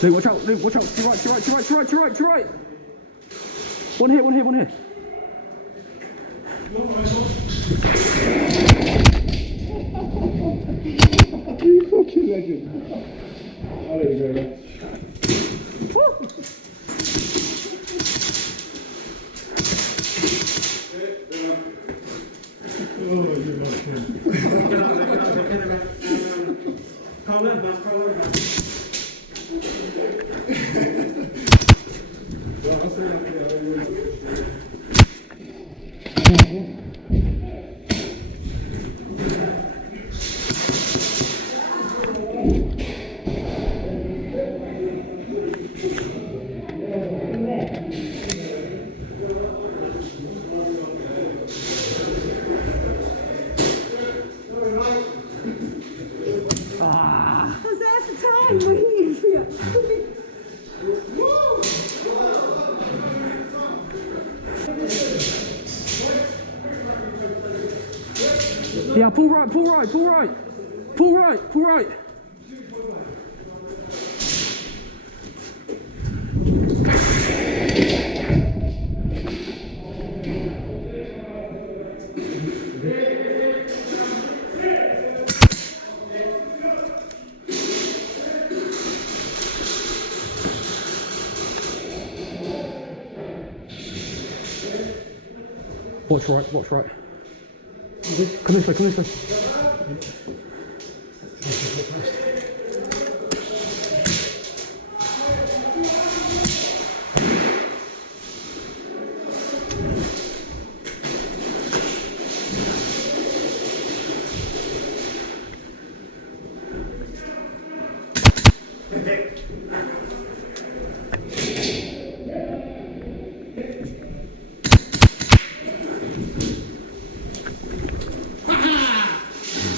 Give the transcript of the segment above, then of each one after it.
Luke, watch out, Luke, watch out. To your right, to your right, to your right, to your right, to your right, to your right. One here, one here, one here. You fucking legend. I'll let you go, man. Yeah, pull right, pull right, pull right. Pull right, pull right. Watch right, watch right. Come this way, come this way.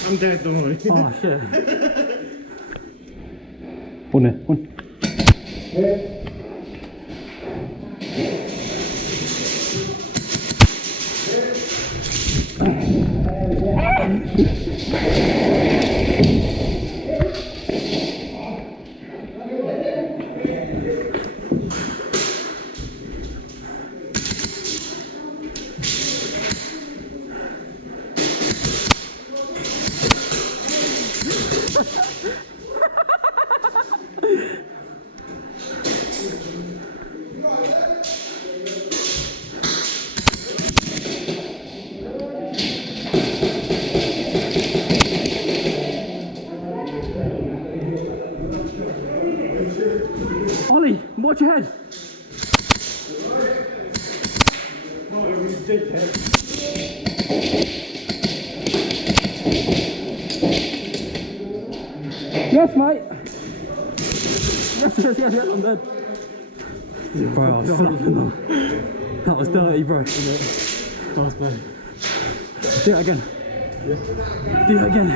I'm dead, don't worry. Oh shit. One there, one. Ollie, watch your head. Yes, mate. Yes, I'm dead. Bro, I was slapping them. That was dirty, bro. Fast play. Do it again. Yeah. Do it again.